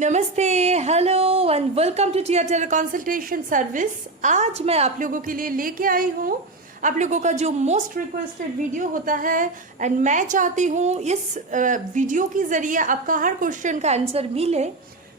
नमस्ते, hello and welcome to theatre consultation service. आज मैं आप लोगों के लिए लेके आई हूँ आप लोगों का जो मोस्ट रिक्वेस्टेड वीडियो होता है एंड मैं चाहती हूँ इस वीडियो के ज़रिए आपका हर क्वेश्चन का आंसर मिले।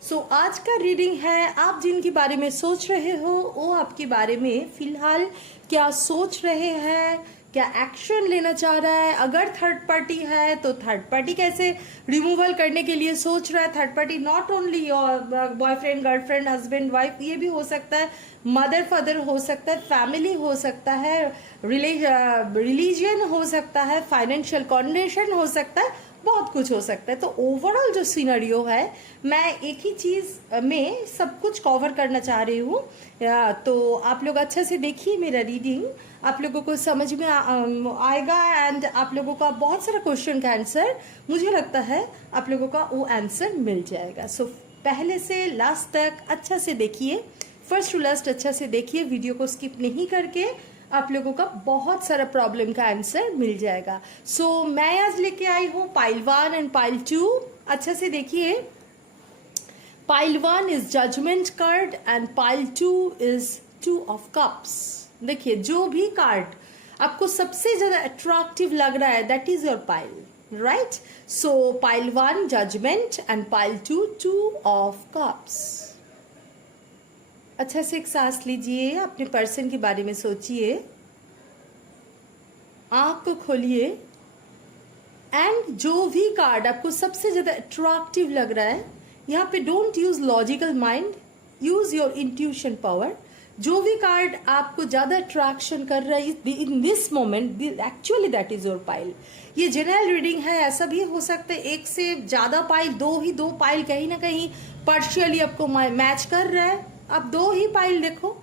सो आज का रीडिंग है, आप जिनके बारे में सोच रहे हो वो आपके बारे में फ़िलहाल क्या सोच रहे हैं, क्या एक्शन लेना चाह रहा है। अगर थर्ड पार्टी है तो थर्ड पार्टी कैसे रिमूवल करने के लिए सोच रहा है। Third party not only your boyfriend, girlfriend, husband, wife, ये भी हो सकता है, मदर फादर हो सकता है, फैमिली हो सकता है, रिलीजियन हो सकता है, फाइनेंशियल कंडीशन हो सकता है, बहुत कुछ हो सकता है। तो ओवरऑल जो सिनेरियो है, मैं एक ही चीज़ में सब कुछ कवर करना चाह रही हूँ। तो आप लोग अच्छे से देखिए मेरा रीडिंग, आप लोगों को समझ में आएगा एंड आप लोगों का बहुत सारा क्वेश्चन का आंसर मुझे लगता है आप लोगों का वो आंसर मिल जाएगा। सो पहले से लास्ट तक अच्छा से देखिए, फर्स्ट टू लास्ट अच्छा से देखिए, वीडियो को स्किप नहीं करके आप लोगों का बहुत सारा प्रॉब्लम का आंसर मिल जाएगा। सो मैं आज लेके आई हूँ पाइल 1 एंड पाइल 2। अच्छा से देखिए, pile 1 is judgement card and pile 2 is 2 of cups. देखिए, जो भी कार्ड आपको सबसे ज्यादा अट्रैक्टिव लग रहा है that is your pile, right. So pile 1 judgement and pile 2 2 of cups. अच्छा से एक सांस लीजिए, अपने पर्सन के बारे में सोचिए, आंख को खोलिए एंड जो भी कार्ड आपको सबसे ज्यादा अट्रैक्टिव लग रहा है, यहाँ पे don't use logical mind, use your intuition power. जो भी कार्ड आपको ज्यादा अट्रैक्शन कर रहा है in this moment, actually that is your pile. ये जनरल रीडिंग है, ऐसा भी हो सकता है एक से ज्यादा पाइल, दो पाइल कहीं ना कहीं पार्शियली आपको मैच कर रहा है। आप दो ही पाइल देखो,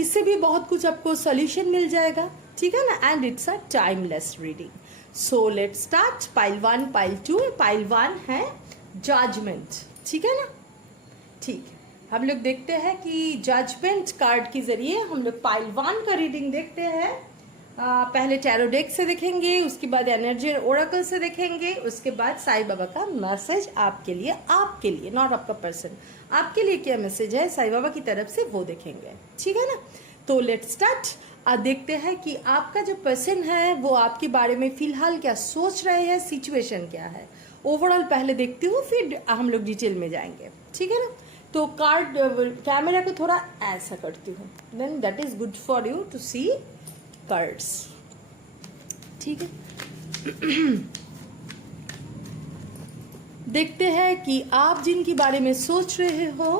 इससे भी बहुत कुछ आपको सोल्यूशन मिल जाएगा, ठीक है ना। And it's a timeless reading. So let's start. Pile 1, pile 2। Pile 1 है जजमेंट, ठीक है ना। ठीक है, हम लोग देखते हैं कि जजमेंट कार्ड के जरिए हम लोग पाइल 1 का रीडिंग देखते हैं। पहले टैरो डेक से देखेंगे, उसके बाद एनर्जी ओरेकल से देखेंगे, उसके बाद साईं बाबा का मैसेज आपके लिए नॉट आपका पर्सन, आपके लिए क्या मैसेज है साईं बाबा की तरफ से वो देखेंगे, ठीक है ना। तो लेट्स स्टार्ट। देखते हैं कि आपका जो पर्सन है वो आपके बारे में फिलहाल क्या सोच रहे हैं, सिचुएशन क्या है। ओवरऑल पहले देखती हूँ, फिर हम लोग डिटेल में जाएंगे, ठीक है ना। तो कार्ड कैमरा को थोड़ा ऐसा करती हूँ, then that is good for you to see cards, ठीक है। देखते हैं कि आप जिनके बारे में सोच रहे हो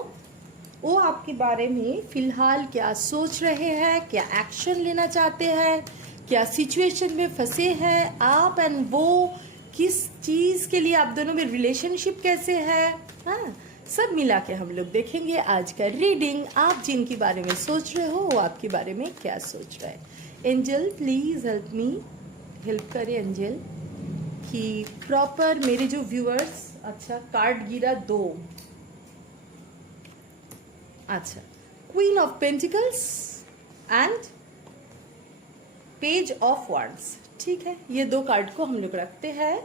वो आपके बारे में फिलहाल क्या सोच रहे हैं, क्या एक्शन लेना चाहते हैं, क्या सिचुएशन में फंसे हैं आप एंड वो, किस चीज के लिए आप दोनों में रिलेशनशिप कैसे है, हाँ, सब मिला के हम लोग देखेंगे आज का रीडिंग। आप जिनके बारे में सोच रहे हो वो आपके बारे में क्या सोच रहे हैं। Angel please help me, help करे एंजल कि प्रॉपर मेरे जो व्यूअर्स, अच्छा कार्ड गिरा 2, अच्छा queen of pentacles and page of wands, ठीक है। ये दो कार्ड को हम लोग रखते हैं,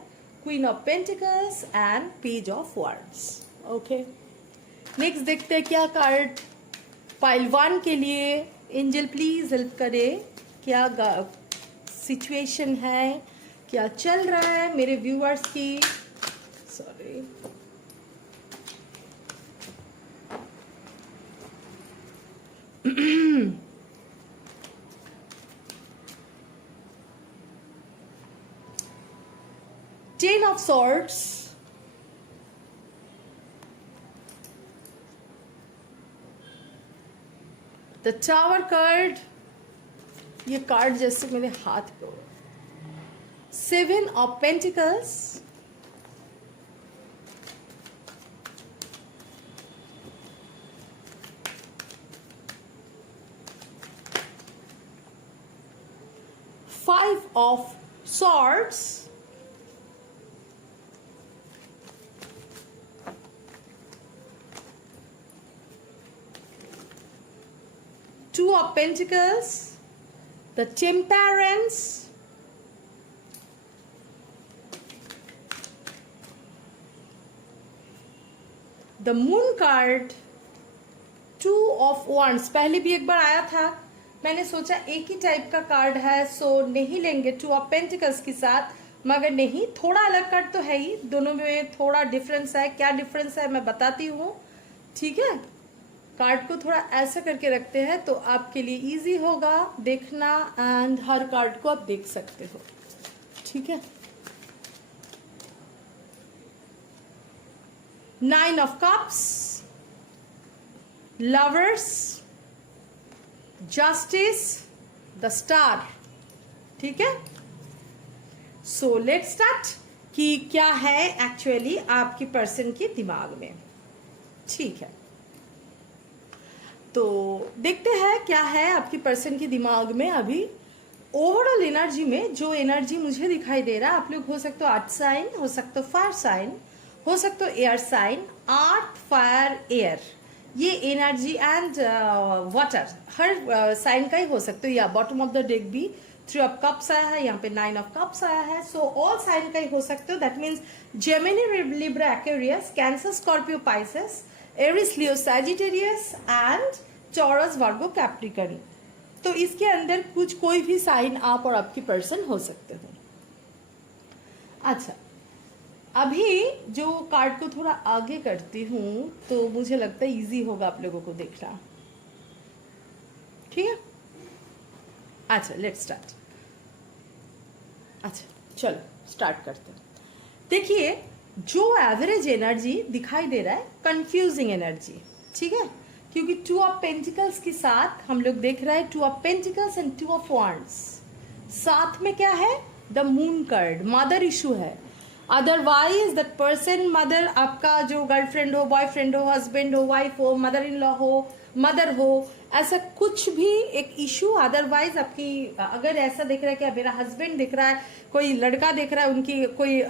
queen of pentacles and page of wands, okay. Next देखते हैं क्या कार्ड पाइल 1 के लिए। एंजल प्लीज हेल्प करे, क्या सिचुएशन है, क्या चल रहा है मेरे व्यूअर्स की, sorry, Ten of Swords, the Tower card, ये कार्ड जैसे मेरे हाथ पे, Seven of Pentacles, Five of Swords, Two of Pentacles, the Temperance, the moon card, 2 of wands, पहले भी एक बार आया था, मैंने सोचा एक ही टाइप का कार्ड है सो नहीं लेंगे 2 ऑफ पेंटिकल्स के साथ, मगर नहीं, थोड़ा अलग कार्ड तो है ही, दोनों में थोड़ा डिफरेंस है। क्या डिफरेंस है मैं बताती हूँ, ठीक है। कार्ड को थोड़ा ऐसा करके रखते हैं तो आपके लिए इजी होगा देखना, एंड हर कार्ड को आप देख सकते हो, ठीक है। 9 of cups, lovers, justice, the star, ठीक है। सो लेट्स स्टार्ट कि क्या है एक्चुअली आपकी पर्सन के दिमाग में, ठीक है। तो देखते हैं क्या है आपकी पर्सन के दिमाग में अभी। ओवरऑल एनर्जी में जो एनर्जी मुझे दिखाई दे रहा है, आप लोग हो सकते हो अर्थ साइन, हो सकते हो फायर साइन, हो सकते हो air sign, earth fire air, ये एनर्जी एंड वाटर, हर साइन का ही हो सकते हो। या बॉटम ऑफ द डेक भी 3 ऑफ कप्स आया है, यहाँ पे 9 ऑफ कप्स आया है, सो ऑल साइन का ही हो सकते हो। That means Gemini, Libra, Aquarius, Cancer, Scorpio, Pisces, Aries, Leo, Sagittarius and Taurus, Virgo, Capricorn. तो इसके अंदर कुछ कोई भी साइन आप और आपकी पर्सन हो सकते हो। अच्छा, अभी जो कार्ड को थोड़ा आगे करती हूं तो मुझे लगता है इजी होगा आप लोगों को देखना, ठीक है। अच्छा लेट्स स्टार्ट। अच्छा चलो स्टार्ट करते हैं। देखिए, जो एवरेज एनर्जी दिखाई दे रहा है कंफ्यूजिंग एनर्जी, ठीक है, क्योंकि 2 ऑफ पेंटिकल्स के साथ हम लोग देख रहे हैं 2 of pentacles and 2 of wands, साथ में क्या है, the moon card, mother issue है। अदरवाइज दैट पर्सन, मदर, आपका जो गर्लफ्रेंड हो, बॉयफ्रेंड हो, हस्बैंड हो, वाइफ हो, मदर इन लॉ हो, मदर हो, ऐसा कुछ भी एक इशू। अदरवाइज आपकी, अगर ऐसा दिख रहा है कि मेरा हस्बैंड दिख रहा है, कोई लड़का दिख रहा है, उनकी कोई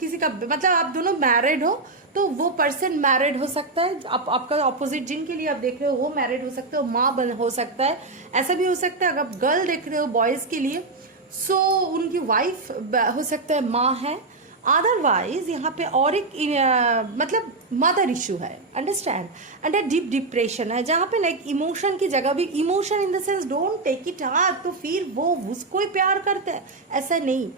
किसी का, मतलब आप दोनों मैरिड हो तो वो पर्सन मैरिड हो सकता है। आपका ऑपोजिट जिनके लिए आप देख रहे हो वो मैरिड हो सकते हो, माँ हो सकता है, ऐसा भी हो सकता है। अगर आप गर्ल देख रहे हो बॉयज के लिए, सो उनकी वाइफ हो सकता है, माँ है। अदरवाइज यहाँ पे और एक मतलब मदर इशू है, अंडरस्टैंड, अंडर डीप डिप्रेशन है, जहाँ पे लाइक इमोशन की जगह भी, emotion in the sense don't take it hard, तो फिर वो उसको ही प्यार करते हैं, ऐसा नहीं।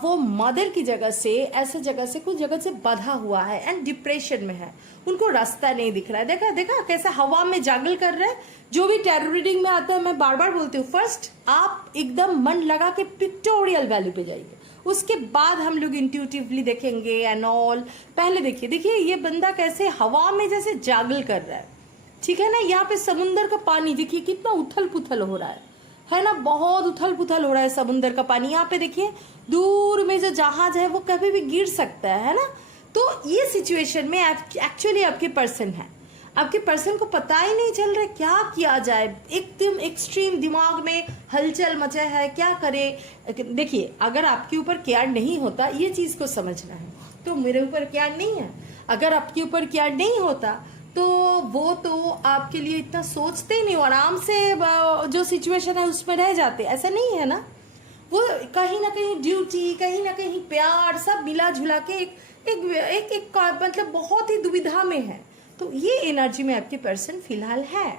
वो मदर की जगह से, ऐसे जगह से, कुछ जगह से बंधा हुआ है एंड डिप्रेशन में है, उनको रास्ता नहीं दिख रहा है। देखा देखा कैसा हवा में जागल कर रहा है। जो भी टैरो रीडिंग में आता है, मैं बार बार बोलती हूँ, फर्स्ट आप एकदम मन लगा के पिक्टोरियल वैल्यू पे जाइए, उसके बाद हम लोग इंट्यूटिवली देखेंगे एंड ऑल। पहले देखिए, देखिए ये बंदा कैसे हवा में जैसे जागल कर रहा है, ठीक है ना। यहाँ पे समुंदर का पानी देखिए कितना उथल पुथल हो रहा है ना, बहुत उथल पुथल हो रहा है समुंदर का पानी। यहाँ पे देखिए दूर में जो जहाज है वो कभी भी गिर सकता है ना। तो ये सिचुएशन में एक्चुअली आपके पर्सन है, आपके पर्सन को पता ही नहीं चल रहा क्या किया जाए, एकदम एक्सट्रीम दिमाग में हलचल मचा है, क्या करे। देखिए, अगर आपके ऊपर केयर नहीं होता, ये चीज को समझना है, तो मेरे ऊपर केयर नहीं है, अगर आपके ऊपर केयर नहीं होता तो वो तो आपके लिए इतना सोचते ही नहीं, आराम से जो सिचुएशन है उसमें रह जाते, ऐसा नहीं है ना। वो कहीं ना कहीं ड्यूटी, कहीं ना कहीं प्यार, सब मिला जुला के एक एक, एक, एक मतलब बहुत ही दुविधा में है। तो ये एनर्जी में आपके पर्सन फिलहाल है,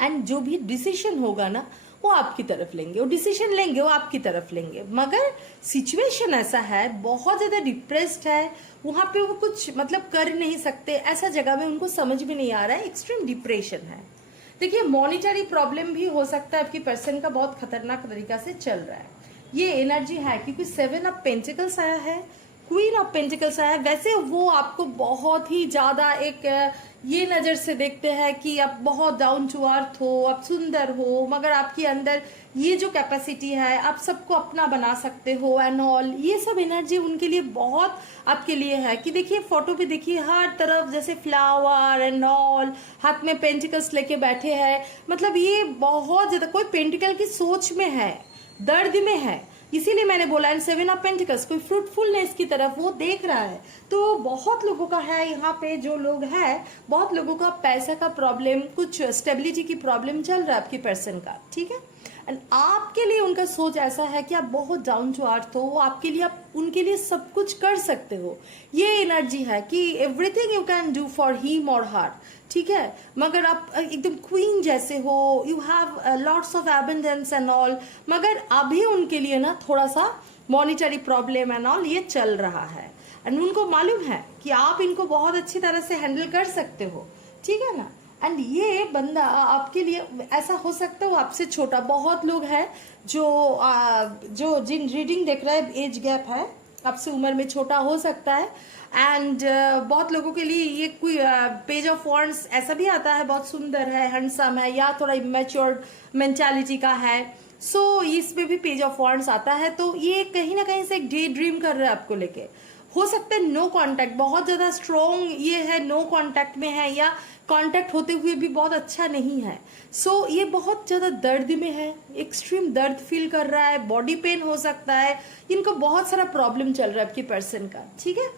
एंड जो भी डिसीजन होगा ना वो आपकी तरफ लेंगे, वो डिसीजन लेंगे वो आपकी तरफ लेंगे, मगर सिचुएशन ऐसा है, बहुत ज्यादा डिप्रेस्ड है, वहां पे वो कुछ मतलब कर नहीं सकते, ऐसा जगह में उनको समझ में नहीं आ रहा है, एक्सट्रीम डिप्रेशन है। देखिए, मॉनिटरी प्रॉब्लम भी हो सकता है, आपकी पर्सन का बहुत खतरनाक तरीका से चल रहा है। ये एनर्जी है क्योंकि 7 ऑफ पेंटिकल्स आया है, क्वीन ऑफ पेंटिकल्स आया है। वैसे वो आपको बहुत ही ज्यादा एक ये नजर से देखते हैं कि आप बहुत डाउन टू अर्थ हो, आप सुंदर हो, मगर आपके अंदर ये जो कैपेसिटी है, आप सबको अपना बना सकते हो एंड ऑल, ये सब एनर्जी उनके लिए बहुत आपके लिए है। कि देखिए फोटो पे देखिए हर तरफ जैसे फ्लावर एंड ऑल, हाथ में पेंटिकल्स लेके बैठे हैं, मतलब ये बहुत ज्यादा कोई पेंटिकल की सोच में है, दर्द में है, इसीलिए मैंने बोला। एंड 7 ऑफ पेंटिकल्स कोई फ्रूटफुलनेस की तरफ वो देख रहा है। तो बहुत लोगों का है यहाँ पे, जो लोग है, बहुत लोगों का पैसा का प्रॉब्लम, कुछ स्टेबिलिटी की प्रॉब्लम चल रहा है आपकी पर्सन का, ठीक है। एंड आपके लिए उनका सोच ऐसा है कि आप बहुत डाउन टू अर्थ हो, आपके लिए, आप उनके लिए सब कुछ कर सकते हो। ये एनर्जी है कि everything you can do for him और हर, ठीक है। मगर आप एकदम क्वीन जैसे हो, you have lots of abundance and all, मगर अभी उनके लिए ना थोड़ा सा मॉनिटरी प्रॉब्लम एंड ऑल ये चल रहा है। एंड उनको मालूम है कि आप इनको बहुत अच्छी तरह से हैंडल कर सकते हो, ठीक है ना। एंड ये बंदा आपके लिए ऐसा हो सकता है वो आपसे छोटा, बहुत लोग हैं जो जिन रीडिंग देख रहे हैं एज गैप है, आपसे उम्र में छोटा हो सकता है। एंड बहुत लोगों के लिए ये कोई पेज ऑफ वॉन्ड्स ऐसा भी आता है, बहुत सुंदर है, हैंडसम है, या थोड़ा इमेच्योर मेंटालिटी का है। सो इसमें भी पेज ऑफ वॉन्ड्स आता है। तो ये कहीं ना कहीं से एक डे ड्रीम कर रहा है आपको लेके। हो सकता है नो कांटेक्ट, बहुत ज्यादा स्ट्रॉन्ग ये है, नो कांटेक्ट में है, या कांटेक्ट होते हुए भी बहुत अच्छा नहीं है। सो ये बहुत ज्यादा दर्द में है, एक्सट्रीम दर्द फील कर रहा है, बॉडी पेन हो सकता है, इनको बहुत सारा प्रॉब्लम चल रहा है आपकी पर्सन का, ठीक है।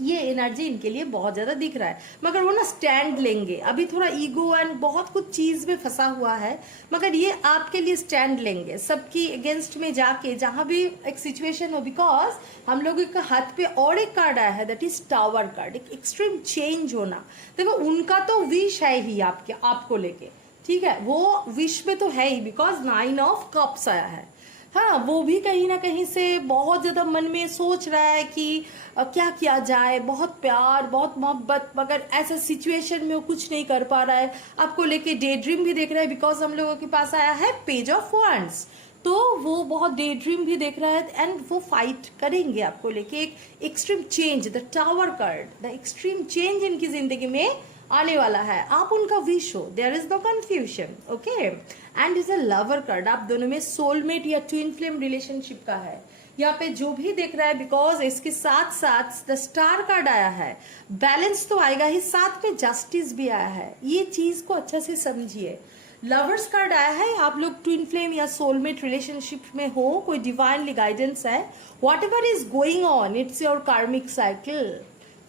ये एनर्जी इनके लिए बहुत ज्यादा दिख रहा है, मगर वो ना स्टैंड लेंगे। अभी थोड़ा ईगो एंड बहुत कुछ चीज में फंसा हुआ है, मगर ये आपके लिए स्टैंड लेंगे सबकी अगेंस्ट में जाके, जहां भी एक सिचुएशन हो। बिकॉज हम लोगों के हाथ पे और एक कार्ड आया है, दैट इज टावर कार्ड, एक एक्सट्रीम चेंज होना। देखो उनका तो विश है ही आपको लेके, ठीक है, वो विश में तो है ही, बिकॉज 9 ऑफ कप्स आया है। हाँ, वो भी कहीं ना कहीं से बहुत ज्यादा मन में सोच रहा है कि क्या किया जाए, बहुत प्यार, बहुत मोहब्बत, मगर ऐसा सिचुएशन में वो कुछ नहीं कर पा रहा है। आपको लेके डे ड्रीम भी देख रहा है, बिकॉज हम लोगों के पास आया है पेज ऑफ वॉन्ड्स, तो वो बहुत डे ड्रीम भी देख रहा है। एंड वो फाइट करेंगे आपको लेके, एक extreme change, the tower card, the extreme change इनकी जिंदगी में आने वाला है। आप उनका विश हो, there is no confusion, okay. And is a lover card, आप दोनों में सोलमेट या ट्विन फ्लेम रिलेशनशिप का है यहाँ पे जो भी देख रहा है। बिकॉज इसके साथ साथ द स्टार कार्ड आया है, बैलेंस तो आएगा ही, साथ में जस्टिस भी आया है। ये चीज को अच्छा से समझिए। लवर्स कार्ड आया है, आप लोग ट्विन फ्लेम या सोलमेट रिलेशनशिप में हो, कोई डिवाइनली गाइडेंस है, what ever is going on, it's your कार्मिक साइकिल,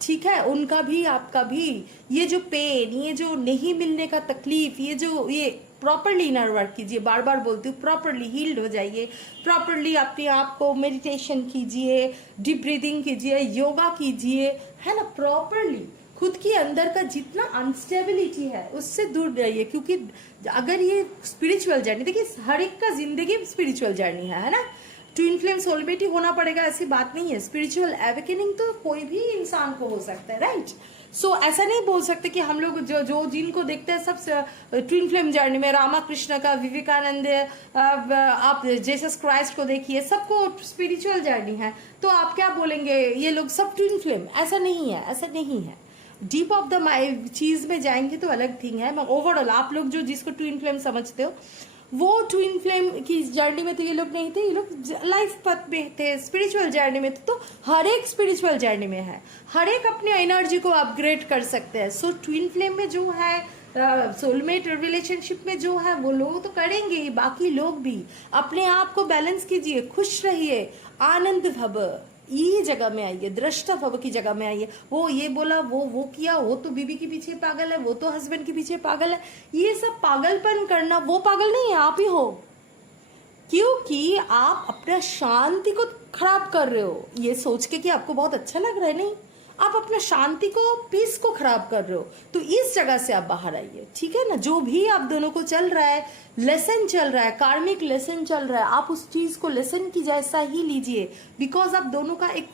ठीक है। उनका भी आपका भी ये जो पेन, ये जो नहीं मिलने का तकलीफ, ये प्रॉपरली इनर वर्क कीजिए। बार बार बोलती हूँ, प्रॉपरली हील्ड हो जाइए, प्रॉपरली अपने आप को मेडिटेशन कीजिए, डीप ब्रीदिंग कीजिए, योगा कीजिए, है ना। प्रॉपरली खुद के अंदर का जितना अनस्टेबिलिटी है उससे दूर रहिए, क्योंकि अगर ये स्पिरिचुअल जर्नी, देखिए हर एक का जिंदगी स्पिरिचुअल जर्नी है ना। ट्विन फ्लेम सोलमेट ही होना पड़ेगा ऐसी बात नहीं है। स्पिरिचुअल एवेकनिंग तो कोई भी इंसान को हो सकता है, राइट। सो ऐसा नहीं बोल सकते कि हम लोग जो जिनको देखते हैं सब ट्विन फ्लेम जर्नी में, रामा कृष्ण का, विवेकानंद, आप जेसस क्राइस्ट को देखिए, सबको स्पिरिचुअल जर्नी है, तो आप क्या बोलेंगे ये लोग सब ट्विन फ्लेम? ऐसा नहीं है, ऐसा नहीं है। डीप ऑफ द चीज में जाएंगे तो अलग थिंग है, मगर ओवरऑल आप लोग जो जिसको ट्विन फ्लेम समझते हो, वो ट्विन फ्लेम की जर्नी में तो ये लोग नहीं थे, ये लोग लाइफ पथ में थे, स्पिरिचुअल जर्नी में थे। तो हर एक स्पिरिचुअल जर्नी में है, हर एक अपने एनर्जी को अपग्रेड कर सकते हैं। सो ट्विन फ्लेम में जो है, सोलमेट रिलेशनशिप में जो है, वो लोग तो करेंगे ही, बाकी लोग भी। अपने आप को बैलेंस कीजिए, खुश रहिए, आनंद भव, ये जगह में आइए, दृष्टा भव की जगह में आइए। वो ये बोला, वो किया, वो तो बीबी के पीछे पागल है, वो तो हस्बैंड के पीछे पागल है, ये सब पागलपन करना, वो पागल नहीं है, आप ही हो। क्योंकि आप अपना शांति को खराब कर रहे हो, ये सोच के कि आपको बहुत अच्छा लग रहा है, नहीं, आप अपना शांति को, पीस को खराब कर रहे हो। तो इस जगह से आप बाहर आइए, ठीक है ना। जो भी आप दोनों को चल रहा है, लेसन चल रहा है, कार्मिक लेसन चल रहा है, आप उस चीज को लेसन की जैसा ही लीजिए। बिकॉज आप दोनों का एक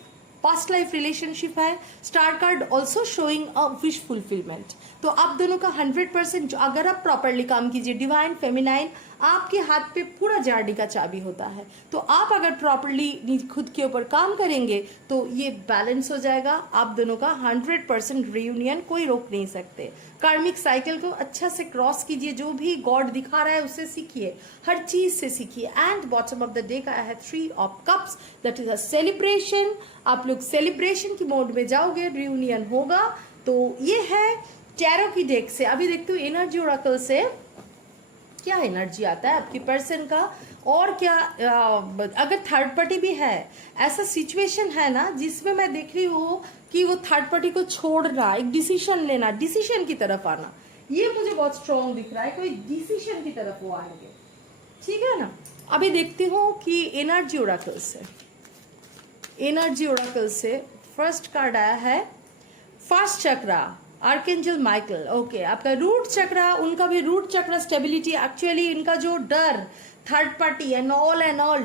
पास्ट लाइफ रिलेशनशिप है। Star card also showing a wish fulfilment. तो आप दोनों का 100%, अगर आप प्रॉपरली काम कीजिए, डिवाइन फेमिनाइन आपके हाथ पे पूरा जार्डी का चाबी होता है। तो आप अगर प्रॉपरली खुद के ऊपर काम करेंगे तो ये बैलेंस हो जाएगा। आप दोनों का 100% रियूनियन कोई रोक नहीं सकते। कार्मिक साइकिल को अच्छा से क्रॉस कीजिए, जो भी गॉड दिखा रहा है उससे सीखिए, हर चीज से सीखिए। And bottom of the day का है 3 of cups, that is a celebration. आप लोग सेलिब्रेशन की मोड में जाओगे, रियूनियन होगा। तो ये है टैरो की डेक से। अभी देखते हो एनर्जी ओरेकल से क्या एनर्जी आता है आपकी पर्सन का। और क्या अगर थर्ड पार्टी भी है, ऐसा सिचुएशन है ना जिसमें मैं देख रही हूँ कि वो थर्ड पार्टी को छोड़ना, एक डिसीजन लेना, डिसीजन की तरफ आना, ये मुझे बहुत स्ट्रॉन्ग दिख रहा है। कोई डिसीजन की तरफ वो आएंगे, ठीक है ना। अभी देखती हूँ कि एनर्जी ओराकल से फर्स्ट कार्ड आया है फर्स्ट चक्रा, आर्केंजल माइकल। ओके, आपका रूट चक्रा, उनका भी रूट चक्रा स्टेबिलिटी, एक्चुअली इनका जो डर थर्ड पार्टी एंड ऑल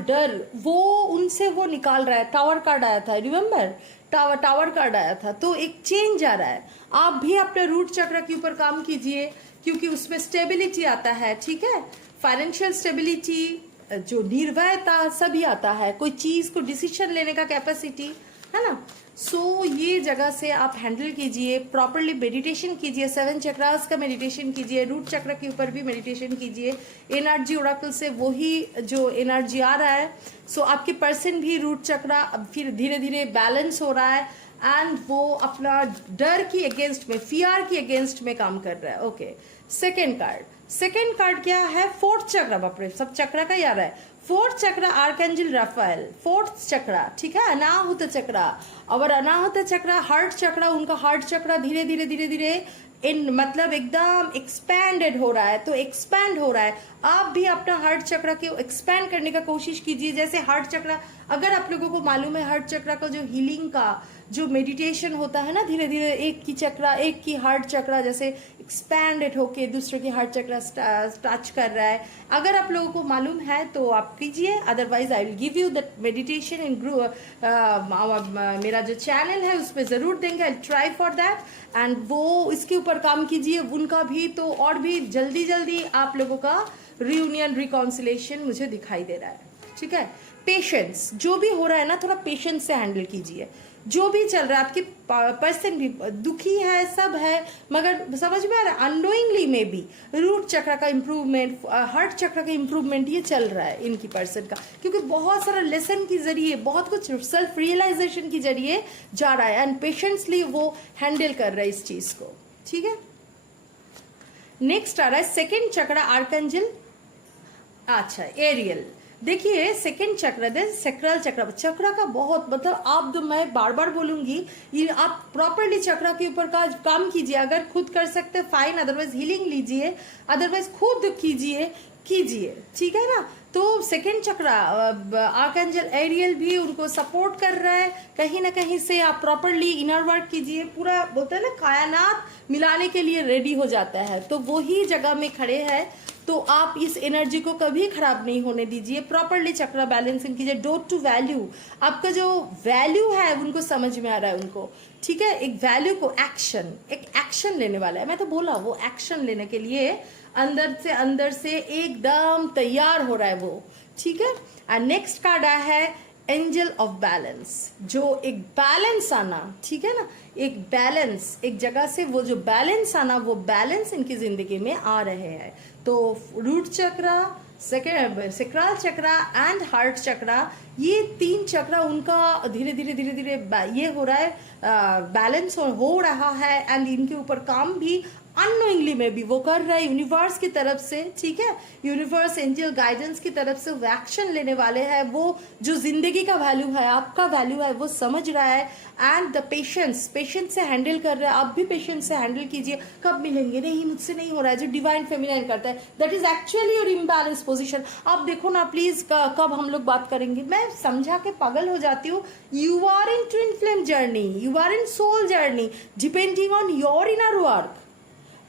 डर, वो उनसे वो निकाल रहा है। टावर कार्ड आया था, रिमेम्बर, टावर कार्ड आया था। तो एक चेंज आ रहा है। आप भी अपने रूट चक्र के ऊपर काम कीजिए, क्योंकि उसमें स्टेबिलिटी आता है। ठीक है, फाइनेंशियल स्टेबिलिटी, जो निर्भयता सभी आता है, कोई चीज को डिसीजन लेने का कैपेसिटी, है ना। सो ये जगह से आप हैंडल कीजिए, प्रॉपरली मेडिटेशन कीजिए, 7 चक्रास का मेडिटेशन कीजिए, रूट चक्र के ऊपर भी मेडिटेशन कीजिए। एनर्जी ओराकल से वही जो एनर्जी आ रहा है। सो आपके पर्सन भी रूट चक्र अब फिर धीरे धीरे बैलेंस हो रहा है, एंड वो अपना डर की अगेंस्ट में, फियर की अगेंस्ट में काम कर रहा है। ओके, सेकेंड कार्ड क्या है? फोर्थ चक्र। बाप रे, सब चक्र का याद है। फोर्थ चक्र आर्कएंजल राफेल, फोर्थ चक्र, ठीक है, अनाहुत चक्र। और अनाहुत चक्र हार्ट चक्र, उनका हार्ट चक्र धीरे धीरे इन मतलब एकदम एक्सपैंडेड हो रहा है। तो एक्सपैंड हो रहा है, आप भी अपना हार्ट चक्र के एक्सपैंड करने का कोशिश कीजिए। जैसे हार्ट चक्र, अगर आप लोगों को मालूम है, हार्ट चक्र का जो हीलिंग का जो मेडिटेशन होता है ना, धीरे धीरे एक की हार्ट चक्र जैसे एक्सपैंडेड होके दूसरे की हार्ट चक्र टच कर रहा है। अगर आप लोगों को मालूम है तो आप कीजिए, otherwise I will give you that meditation in group. मेरा जो चैनल है उस पर जरूर देंगे, I try for that. And वो इसके ऊपर काम कीजिए उनका भी, तो और भी जल्दी आप लोगों का रियूनियन रिकॉन्सिलेशन मुझे दिखाई दे रहा है। ठीक है, पेशेंस, जो भी हो रहा है ना, थोड़ा पेशेंस से हैंडल कीजिए। जो भी चल रहा है, आपकी पर्सन भी दुखी है, सब है, मगर समझ में आ रहा है, अननोइंगली में भी रूट चक्र का इम्प्रूवमेंट, हार्ट चक्र का इम्प्रूवमेंट ये चल रहा है इनकी पर्सन का, क्योंकि बहुत सारा लेसन के जरिए, बहुत कुछ सेल्फ रियलाइजेशन के जरिए जा रहा है, एंड पेशेंसली वो हैंडल कर रहा है इस चीज को। ठीक है, नेक्स्ट आ रहा है सेकेंड चक्र आर्कएंजल, अच्छा, एरियल। देखिए सेकंड चक्र दे सेक्रल चक्र का बहुत मतलब, आप तो मैं बार बार बोलूंगी, ये आप प्रॉपरली चक्र के ऊपर का काम कीजिए। अगर खुद कर सकते फाइन, अदरवाइज हीलिंग लीजिए, अदरवाइज खुद कीजिए। ठीक है ना। तो सेकंड चक्र आर्कएंजल एरियल भी उनको सपोर्ट कर रहा है कहीं ना कहीं से। आप प्रॉपरली इनर वर्क कीजिए, पूरा बोलते हैं ना, कायनात मिलाने के लिए रेडी हो जाता है, तो वही जगह में खड़े हैं। तो आप इस एनर्जी को कभी खराब नहीं होने दीजिए, प्रॉपरली चक्र बैलेंसिंग कीजिए। डोंट टू वैल्यू, आपका जो वैल्यू है उनको समझ में आ रहा है उनको। ठीक है, एक वैल्यू को एक एक्शन लेने वाला है। मैं तो बोला वो एक्शन लेने के लिए अंदर से एकदम तैयार हो रहा है वो। ठीक है, एंड नेक्स्ट कार्ड आया है एंजल ऑफ बैलेंस, जो एक बैलेंस आना, ठीक है ना, एक बैलेंस, एक जगह से वो जो बैलेंस आना, वो बैलेंस इनकी जिंदगी में आ रहे हैं। तो रूट चक्र, सेक्रल चक्र एंड हार्ट चक्र, ये 3 चक्र उनका धीरे धीरे ये हो रहा है, बैलेंस हो रहा है, एंड इनके ऊपर काम भी अननोइंगली में भी वो कर रहा है यूनिवर्स की तरफ से। ठीक है, यूनिवर्स एंजल गाइडेंस की तरफ से वो एक्शन लेने वाले हैं। वो जो जिंदगी का वैल्यू है, आपका वैल्यू है, वो समझ रहा है, एंड द पेशेंस से हैंडल कर रहा है। आप भी पेशेंस से हैंडल कीजिए। कब मिलेंगे, नहीं मुझसे नहीं हो रहा है, जो डिवाइन फेमिनाइन करता है, that is actually your imbalance position. आप देखो ना प्लीज, कब हम लोग बात करेंगे, मैं समझा के पागल हो जाती हूँ। You are in twin flame journey, you are in soul journey, depending on your inner work.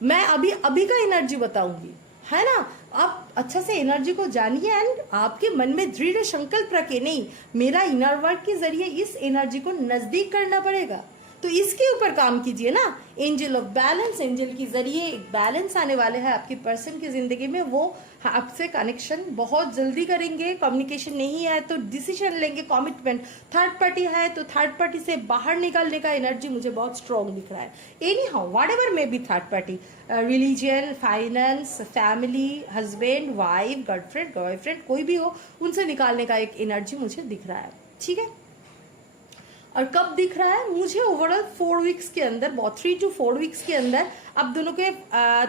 मैं अभी का एनर्जी बताऊंगी, है ना। आप अच्छा से एनर्जी को जानिए, एंड आपके मन में दृढ़ संकल्प रखे, नहीं मेरा इनर वर्क के जरिए इस एनर्जी को नजदीक करना पड़ेगा, तो इसके ऊपर काम कीजिए ना। एंजल ऑफ बैलेंस, एंजल के जरिए एक बैलेंस आने वाले हैं आपकी पर्सन की जिंदगी में। वो आपसे कनेक्शन बहुत जल्दी करेंगे। कम्युनिकेशन नहीं है तो डिसीजन लेंगे, कमिटमेंट। थर्ड पार्टी है तो थर्ड पार्टी से बाहर निकलने का एनर्जी मुझे बहुत स्ट्रॉन्ग दिख रहा है। Any how what ever may be third party, religion, finance, family, husband, wife, girlfriend, boyfriend, कोई भी हो, उनसे निकालने का एक एनर्जी मुझे दिख रहा है। ठीक है, और कब दिख रहा है मुझे ओवरऑल 4 वीक्स के अंदर, 3 to 4 वीक्स के अंदर, आप दोनों के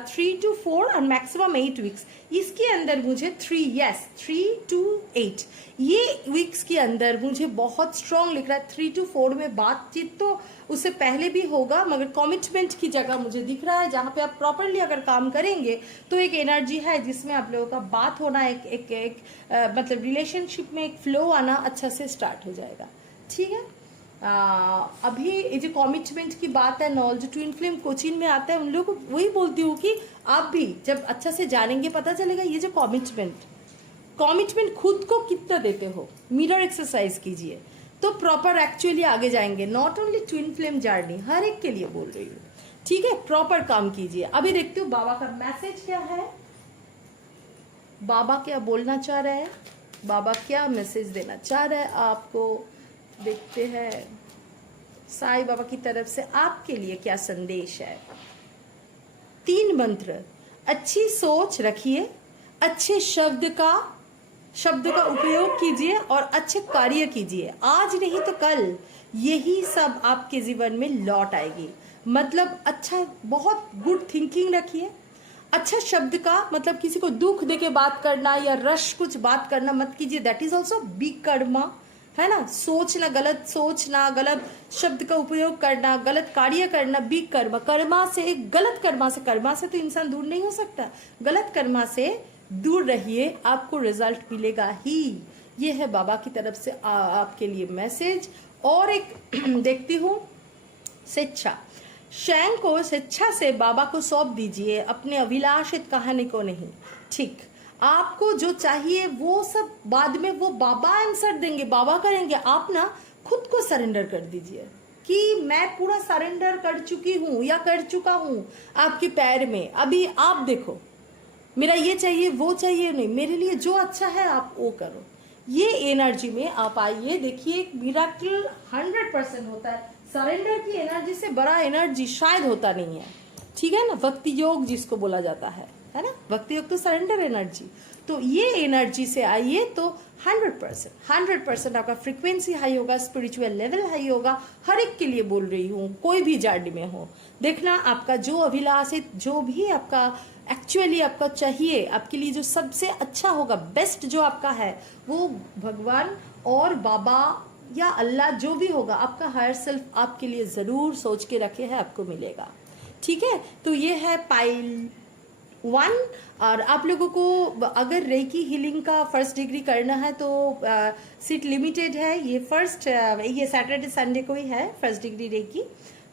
3 to 4 और मैक्सिमम 8 वीक्स, इसके अंदर मुझे 3 to 8 ये वीक्स के अंदर मुझे बहुत स्ट्रांग लिख रहा है। 3 to 4 में बातचीत तो उससे पहले भी होगा, मगर कमिटमेंट की जगह मुझे दिख रहा है, जहाँ पे आप प्रॉपरली अगर काम करेंगे तो एक एनर्जी है जिसमें आप लोगों का बात होना, मतलब रिलेशनशिप में एक फ्लो आना अच्छा से स्टार्ट हो जाएगा। ठीक है, अभी ये जो कमिटमेंट की बात है, नॉल जो ट्विन फ्लेम कोचिंग में आता है, उन लोगों को वही बोलती हूँ कि आप भी जब अच्छा से जानेंगे पता चलेगा ये जो कमिटमेंट खुद को कितना देते हो। मिरर एक्सरसाइज कीजिए तो प्रॉपर एक्चुअली आगे जाएंगे। Not only twin flame journey, हर एक के लिए बोल रही हूँ। ठीक है, प्रॉपर काम कीजिए। अभी देखते हो बाबा का मैसेज क्या है, बाबा क्या बोलना चाह रहे हैं, बाबा क्या मैसेज देना चाह रहे हैं आपको। देखते हैं साईं बाबा की तरफ से आपके लिए क्या संदेश है। 3 मंत्र, अच्छी सोच रखिए, अच्छे शब्द का उपयोग कीजिए और अच्छे कार्य कीजिए। आज नहीं तो कल यही सब आपके जीवन में लौट आएगी। मतलब अच्छा, बहुत गुड थिंकिंग रखिए। अच्छा शब्द का मतलब किसी को दुख देके बात करना या रश कुछ बात करना मत कीजिए। That is also big Karma, है ना। सोचना, गलत शब्द का उपयोग करना, गलत कार्य करना, बिग कर्मा। गलत कर्मा से तो इंसान दूर नहीं हो सकता। गलत कर्मा से दूर रहिए, आपको रिजल्ट मिलेगा ही। ये है बाबा की तरफ से आपके लिए मैसेज। और एक देखती हूँ स्वेच्छा, शैंग को स्वेच्छा से बाबा को सौंप दीजिए, अपने अभिलाषित कहानी को नहीं। ठीक, आपको जो चाहिए वो सब बाद में वो बाबा आंसर देंगे, बाबा करेंगे। आप ना खुद को सरेंडर कर दीजिए कि मैं पूरा सरेंडर कर चुकी हूँ या कर चुका हूँ आपके पैर में। अभी आप देखो, मेरा ये चाहिए वो चाहिए नहीं, मेरे लिए जो अच्छा है आप वो करो। ये एनर्जी में आप आइए। देखिए मिराकल 100% होता है। सरेंडर की एनर्जी से बड़ा एनर्जी शायद होता नहीं है। ठीक है ना, भक्ति योग जिसको बोला जाता है ना, भक्ति योग तो सरेंडर एनर्जी। तो ये एनर्जी से आइए तो 100% आपका फ्रीक्वेंसी हाई होगा, स्पिरिचुअल लेवल हाई होगा। हर एक के लिए बोल रही हूँ, कोई भी जर्नी में हो। देखना आपका जो अभिलाषित, जो भी आपका एक्चुअली आपका चाहिए, आपके लिए जो सबसे अच्छा होगा, बेस्ट जो आपका है, वो भगवान और बाबा या अल्लाह जो भी होगा, आपका हायर सेल्फ आपके लिए जरूर सोच के रखे है, आपको मिलेगा। ठीक है, तो ये है पाइल 1। और आप लोगों को अगर रेकी हीलिंग का फर्स्ट डिग्री करना है तो सीट लिमिटेड है। ये सैटरडे संडे को ही है फर्स्ट डिग्री रेकी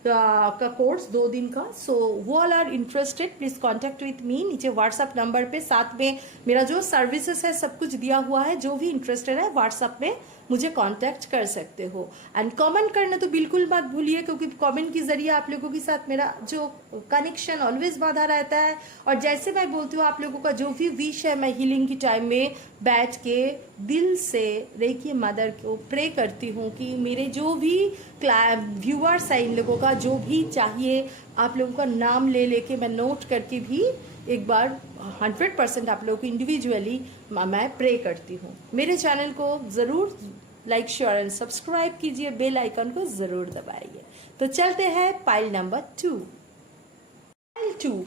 का कोर्स 2 दिन का। सो वो all are interested, please contact with me. नीचे व्हाट्सएप नंबर पे साथ में मेरा जो सर्विसेज है सब कुछ दिया हुआ है। जो भी इंटरेस्टेड है व्हाट्सएप में मुझे कांटेक्ट कर सकते हो। एंड कमेंट करना तो बिल्कुल मत भूलिए, क्योंकि कमेंट के जरिए आप लोगों के साथ मेरा जो कनेक्शन ऑलवेज बना रहता है। और जैसे मैं बोलती हूँ, आप लोगों का जो भी विश है, मैं हीलिंग की टाइम में बैठ के दिल से रेकी मदर को प्रे करती हूँ कि मेरे जो भी व्यूअर्स है, इन लोगों का जो भी चाहिए, आप लोगों का नाम ले लेके मैं नोट करके भी एक बार 100% आप लोगों को इंडिविजुअली मैं प्रे करती हूँ। मेरे चैनल को ज़रूर लाइक, शेयर एंड सब्सक्राइब कीजिए, बेल आइकन को ज़रूर दबाइए। तो चलते हैं पाइल नंबर 2।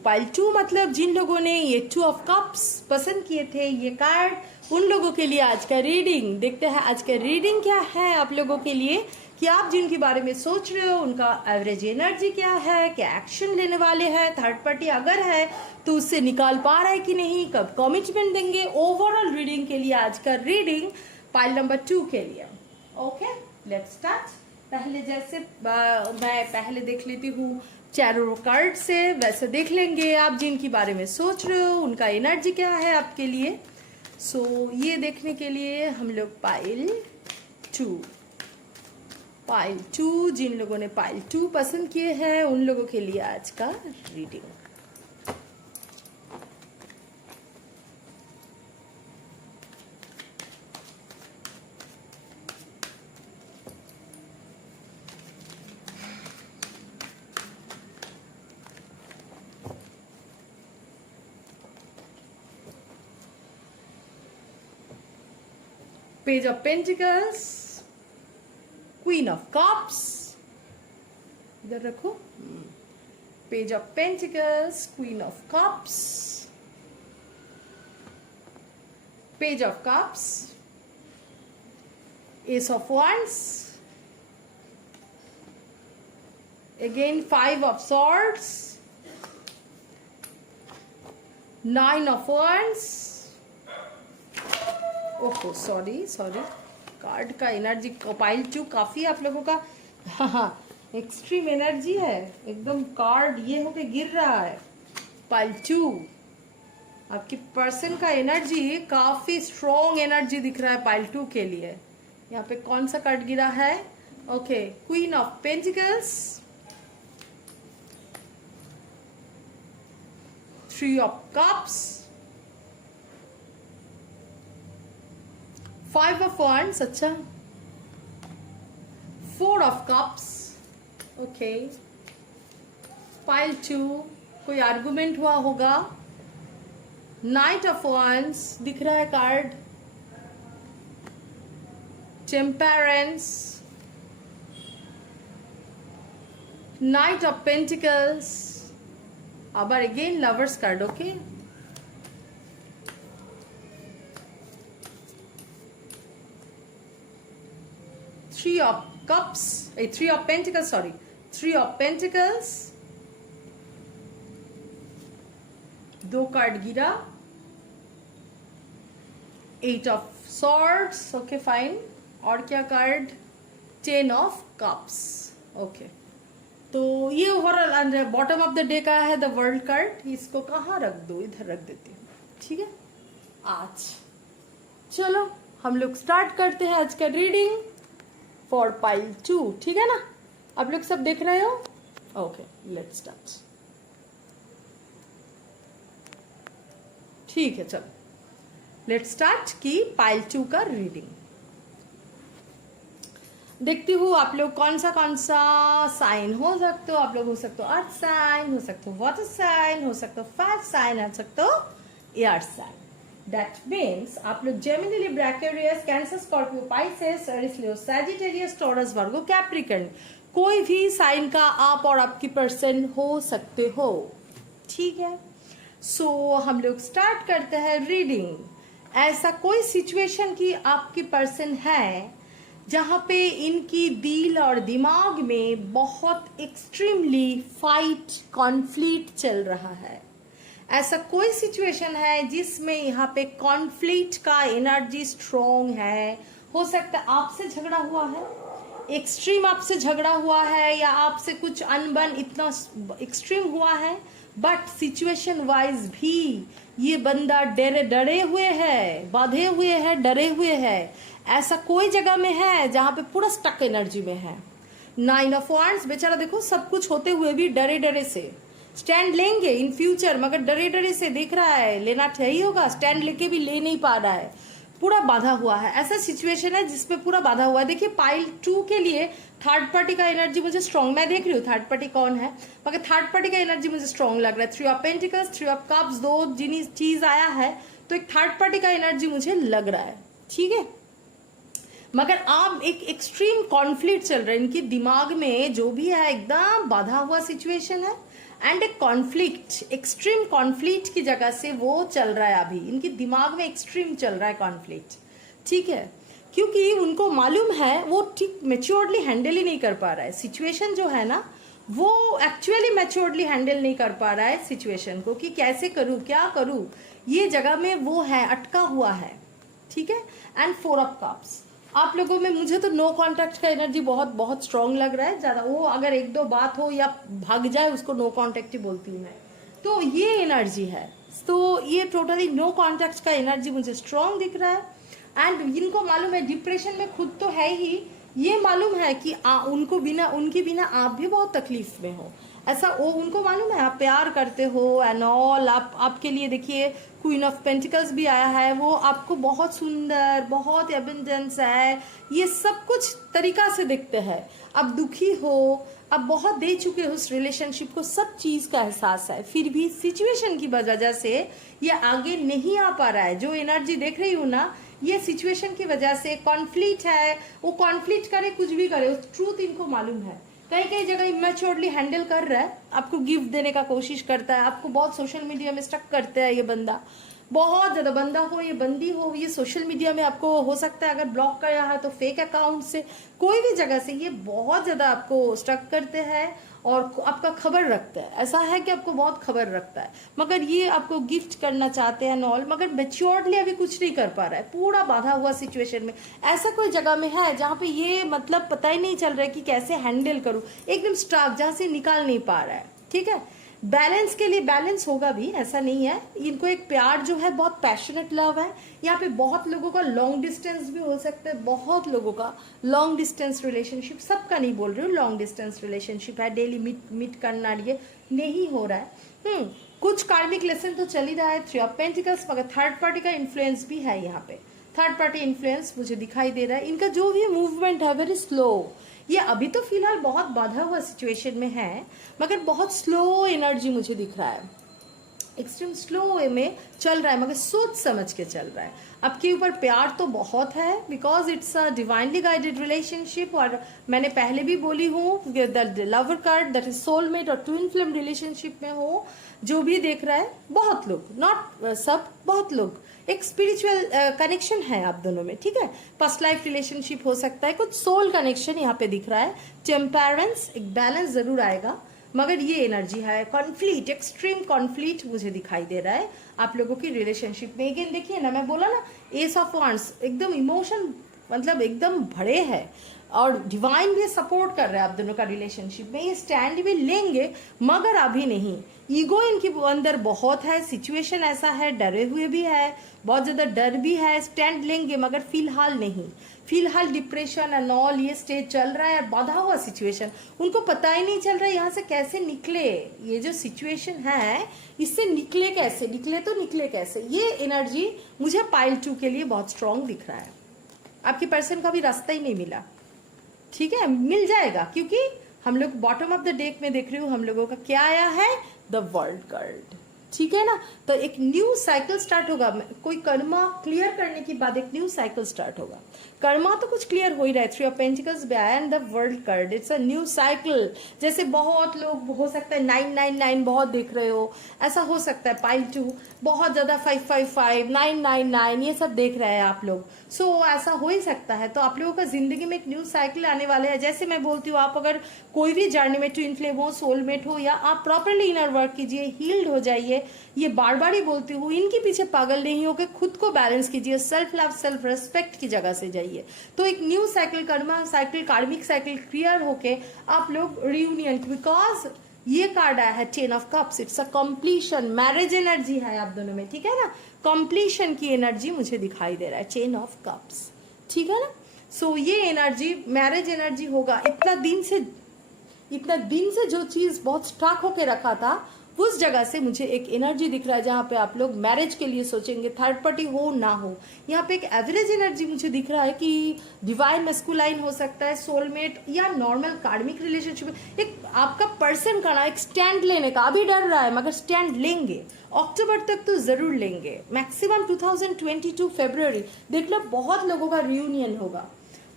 पाइल 2 मतलब जिन लोगों ने ये 2 ऑफ कप्स पसंद किए थे ये कार्ड, उन लोगों के लिए आज का रीडिंग। देखते हैं आज का रीडिंग क्या है आप लोगों के लिए, कि आप जिनके बारे में सोच रहे हो उनका एवरेज एनर्जी क्या है, क्या एक्शन लेने वाले हैं, थर्ड पार्टी अगर है तो उससे निकाल पा रहा है कि नहीं, कब कमिटमेंट देंगे। ओवरऑल रीडिंग के लिए आज का रीडिंग पाइल नंबर 2 के लिए। Okay, let's start. पहले जैसे मैं पहले देख लेती हूँ चैरो कार्ड से, वैसे देख लेंगे आप जिनके बारे में सोच रहे हो उनका एनर्जी क्या है आपके लिए। सो ये देखने के लिए हम लोग पाइल 2 जिन लोगों ने पाइल 2 पसंद किए हैं उन लोगों के लिए आज का reading. Page of Pentacles, queen of cups, इधर रखो, page of pentacles, queen of cups, page of cups, S of wands, again 5 of swords, 9 of wands, ओहो सॉरी कार्ड का एनर्जी पाइल 2 काफी आप लोगों का एक्सट्रीम एनर्जी है, एकदम कार्ड ये होके गिर रहा है। पाइल 2 आपकी पर्सन का एनर्जी काफी स्ट्रॉन्ग एनर्जी दिख रहा है पाइल 2 के लिए। यहाँ पे कौन सा कार्ड गिरा है? Okay, queen of pentacles, 3 of cups, 5 of wands, अच्छा, 4 ऑफ कप्स, ओके, पाइल 2 कोई आर्गुमेंट हुआ होगा, नाइट ऑफ wands दिख रहा है card, temperance, knight of pentacles, अबार again lovers card, okay, three of cups, 3 of pentacles, sorry, 3 of pentacles, 2 card गिरा, 8 of swords, okay fine, और क्या कार्ड? 10 of cups, okay. तो ये overall bottom of the day का है the world card. इसको कहाँ रख दो? इधर रख देती हूँ, ठीक है। आज चलो हम लोग स्टार्ट करते हैं आज का रीडिंग फॉर पाइल 2, ठीक है ना? आप लोग सब देख रहे हो? Okay, let's start. ठीक है, चलो लेट्स स्टार्ट की पाइल 2 का रीडिंग। देखती हूँ आप लोग कौन सा साइन हो सकते हो। आप लोग हो सकते हो अर्थ साइन, हो सकते हो वाटर साइन, हो सकते हो फायर साइन, हो सकते हो एयर साइन। दैट मीन्स आप लोग Gemini, Libra, Aquarius, Cancer, Scorpio, Pisces, Aries, Leo, Sagittarius, Taurus, Virgo, Capricorn, कोई भी साइन का आप और आपकी पर्सन हो सकते हो, ठीक है। सो हम लोग स्टार्ट करते हैं रीडिंग। ऐसा कोई सिचुएशन की आपकी पर्सन है जहां पे इनकी दिल और दिमाग में बहुत एक्सट्रीमली फाइट, कॉन्फ्लिक्ट चल रहा है। ऐसा कोई सिचुएशन है जिसमें यहाँ पे कॉन्फ्लिक्ट का एनर्जी स्ट्रॉन्ग है। हो सकता है आपसे झगड़ा हुआ है, एक्सट्रीम आपसे झगड़ा हुआ है, या आपसे कुछ अनबन इतना एक्सट्रीम हुआ है, बट सिचुएशन वाइज भी ये बंदा डरे हुए है, बांधे हुए है, डरे हुए है। ऐसा कोई जगह में है जहां पे पूरा स्टक एनर्जी में है। 9 ऑफ wands, बेचारा देखो सब कुछ होते हुए भी डरे से स्टैंड लेंगे इन फ्यूचर, मगर डरे से देख रहा है, लेना चाहिए होगा, स्टैंड लेके भी ले नहीं पा रहा है, पूरा बाधा हुआ है। ऐसा सिचुएशन है जिसपे पूरा बाधा हुआ है। देखिए पाइल 2 के लिए थर्ड पार्टी का एनर्जी मुझे स्ट्रॉन्ग, मैं देख रही हूँ थर्ड पार्टी कौन है, मगर थर्ड पार्टी का एनर्जी मुझे स्ट्रॉन्ग लग रहा है। 3 ऑफ पेंटिकल्स, 3 ऑफ कप्स, 2 चीज आया है, तो एक थर्ड पार्टी का एनर्जी मुझे लग रहा है, ठीक है। मगर आप एक एक्सट्रीम कॉन्फ्लिक्ट चल रहा है इनके दिमाग में, जो भी है एकदम बाधा हुआ सिचुएशन है, एंड एक कॉन्फ्लिक्ट, एक्सट्रीम कॉन्फ्लिक्ट की जगह से वो चल रहा है। अभी इनके दिमाग में एक्सट्रीम चल रहा है कॉन्फ्लिक्ट, ठीक है, क्योंकि उनको मालूम है वो ठीक मैच्योर्डली हैंडल ही नहीं कर पा रहा है सिचुएशन जो है ना, वो एक्चुअली मैच्योर्डली हैंडल नहीं कर पा रहा है सिचुएशन को, कि कैसे करूं, क्या करूं, ये जगह में वो है, अटका हुआ है, ठीक है। एंड 4 ऑफ कप्स, आप लोगों में मुझे तो नो कॉन्टैक्ट का एनर्जी बहुत स्ट्रांग लग रहा है। ज्यादा वो अगर 1-2 बात हो या भाग जाए उसको नो कॉन्टैक्ट ही बोलती हूँ मैं, तो ये एनर्जी है। तो ये टोटली नो कॉन्टैक्ट का एनर्जी मुझे स्ट्रांग दिख रहा है। एंड इनको मालूम है डिप्रेशन में खुद तो है ही, ये मालूम है कि उनके बिना आप भी बहुत तकलीफ में हो। ऐसा वो उनको मालूम है, आप प्यार करते हो एंड ऑल। आपके लिए देखिए क्वीन ऑफ पेंटिकल्स भी आया है, वो आपको बहुत सुंदर, बहुत एबंडेंस है, ये सब कुछ तरीका से दिखते हैं। अब दुखी हो, आप बहुत दे चुके हो उस रिलेशनशिप को, सब चीज का एहसास है, फिर भी सिचुएशन की वजह से ये आगे नहीं आ पा रहा है। जो एनर्जी देख रही हूँ ना, ये सिचुएशन की वजह से कॉन्फ्लिक्ट है। वो कॉन्फ्लिक्ट करे, कुछ भी करे, ट्रूथ इनको मालूम है। कई कई जगह इमेच्योरली हैंडल कर रहा है, आपको गिफ्ट देने का कोशिश करता है, आपको बहुत सोशल मीडिया में स्टक करता है ये बंदा, बहुत ज्यादा। बंदा हो ये बंदी हो, ये सोशल मीडिया में आपको हो सकता है अगर ब्लॉक किया है तो फेक अकाउंट से, कोई भी जगह से ये बहुत ज्यादा आपको स्टक करते हैं और आपका खबर रखता है। ऐसा है कि आपको बहुत खबर रखता है, मगर ये आपको गिफ्ट करना चाहते हैं ऑल, मगर मेच्योर्डली अभी कुछ नहीं कर पा रहा है, पूरा बाधा हुआ सिचुएशन में। ऐसा कोई जगह में है जहाँ पे ये मतलब पता ही नहीं चल रहा है कि कैसे हैंडल करूँ, एकदम स्ट्रक, जहाँ से निकाल नहीं पा रहा है। ठीक है, बैलेंस के लिए बैलेंस होगा भी, ऐसा नहीं है। इनको एक प्यार जो है बहुत पैशनेट लव है। यहाँ पे बहुत लोगों का लॉन्ग डिस्टेंस भी हो सकता है, बहुत लोगों का लॉन्ग डिस्टेंस रिलेशनशिप, सबका नहीं बोल रही हूँ, लॉन्ग डिस्टेंस रिलेशनशिप है, डेली मीट करना ये नहीं हो रहा है। कुछ कार्मिक लेसन तो चल ही रहा है, 3 ऑफ पेंटिकल्स, मगर थर्ड पार्टी का इन्फ्लुएंस भी है यहाँ पे। थर्ड पार्टी इन्फ्लुएंस मुझे दिखाई दे रहा है। इनका जो भी मूवमेंट है वेरी स्लो, ये अभी तो फिलहाल बहुत बाधा हुआ सिचुएशन में है, मगर बहुत स्लो एनर्जी मुझे दिख रहा है, एक्सट्रीम स्लो वे में चल रहा है, मगर सोच समझ के चल रहा है। आपके ऊपर प्यार तो बहुत है, because it's a divinely guided relationship. और मैंने पहले भी बोली हूँ, the lover card that is soulmate और ट्विन फ्लेम रिलेशनशिप में हो, जो भी देख रहा है, बहुत लोग, नॉट सब, बहुत लोग, एक स्पिरिचुअल कनेक्शन है आप दोनों में। ठीक है, पास्ट लाइफ रिलेशनशिप हो सकता है, कुछ सोल कनेक्शन यहाँ पे दिख रहा है। टेम्परेंस, एक बैलेंस जरूर आएगा, मगर ये एनर्जी है कॉन्फ्लिक्ट, एक्सट्रीम कॉन्फ्लिक्ट मुझे दिखाई दे रहा है आप लोगों की रिलेशनशिप में। अगेन देखिए ना, मैं बोला ना, एस ऑफ वांड्स, एकदम इमोशन मतलब एकदम भरे है, और डिवाइन भी सपोर्ट कर रहा है आप दोनों का रिलेशनशिप में। ये स्टैंड भी लेंगे, मगर अभी नहीं। ईगो इनके अंदर बहुत है, सिचुएशन ऐसा है, डरे हुए भी है, बहुत ज्यादा डर भी है, स्टैंड लेंगे मगर फिलहाल नहीं। फिलहाल डिप्रेशन एंड ऑल ये स्टेज चल रहा है, बाधा हुआ सिचुएशन, उनको पता ही नहीं चल रहा है यहाँ से कैसे निकले। ये जो सिचुएशन है इससे निकले कैसे, निकले तो निकले कैसे, ये एनर्जी मुझे पाइल 2 के लिए बहुत स्ट्रांग दिख रहा है। आपकी पर्सन का भी रास्ता ही नहीं मिला, ठीक है, मिल जाएगा, क्योंकि हम लोग बॉटम ऑफ द डेक में देख रही हूँ, हम लोगों का क्या आया है, द वर्ल्ड कार्ड। ठीक है ना, तो एक न्यू साइकिल स्टार्ट होगा। कोई कर्मा क्लियर करने के बाद एक न्यू साइकिल स्टार्ट होगा। कर्मा तो कुछ क्लियर हो ही रहा है, 3 ऑफ पेंटिकल्स भी आया and the world card, it's a new cycle. जैसे बहुत लोग हो सकता है 999 बहुत देख रहे हो, ऐसा हो सकता है। पाइल 2 बहुत ज्यादा 555 999 ये सब देख रहे हैं आप लोग, सो ऐसा हो ही सकता है। तो आप लोगों का जिंदगी में एक न्यू साइकिल आने वाले हैं। जैसे मैं बोलती हूँ, आप अगर कोई भी जर्नी में ट्विन फ्लेम हो, सोलमेट हो, या आप प्रॉपरली इनर वर्क कीजिए, हील्ड हो जाइए, ये बार बार ही बोलती हूँ, इनके पीछे पागल नहीं होकर खुद को बैलेंस कीजिए, सेल्फ लव सेल्फ रेस्पेक्ट की जगह से जाइए, तो एक न्यू साइकिल, कर्मा साइकिल, कार्मिक साइकिल क्लियर होके आप लोग रियूनियन, बिकॉज ये कार्ड आया है 10 of cups, it's a completion, marriage energy है आप दोनों में, ठीक है ना, कंप्लीशन की एनर्जी मुझे दिखाई दे रहा है 10 ऑफ कप्स, ठीक है ना। सो ये एनर्जी मैरिज एनर्जी होगा। इतना दिन से जो चीज बहुत स्टक होके रखा था, उस जगह से मुझे एक एनर्जी दिख रहा है जहां पे आप लोग मैरिज के लिए सोचेंगे, थर्ड पार्टी हो ना हो। यहाँ पे एक एवरेज एनर्जी मुझे दिख रहा है कि डिवाइन मैस्कुलाइन हो सकता है, सोलमेट या नॉर्मल कार्मिक रिलेशनशिप। एक आपका पर्सन का ना एक स्टैंड लेने का, अभी डर रहा है मगर स्टैंड लेंगे, अक्टूबर तक तो जरूर लेंगे, मैक्सिमम 2022 फरवरी देख लो, बहुत लोगों का रियूनियन होगा।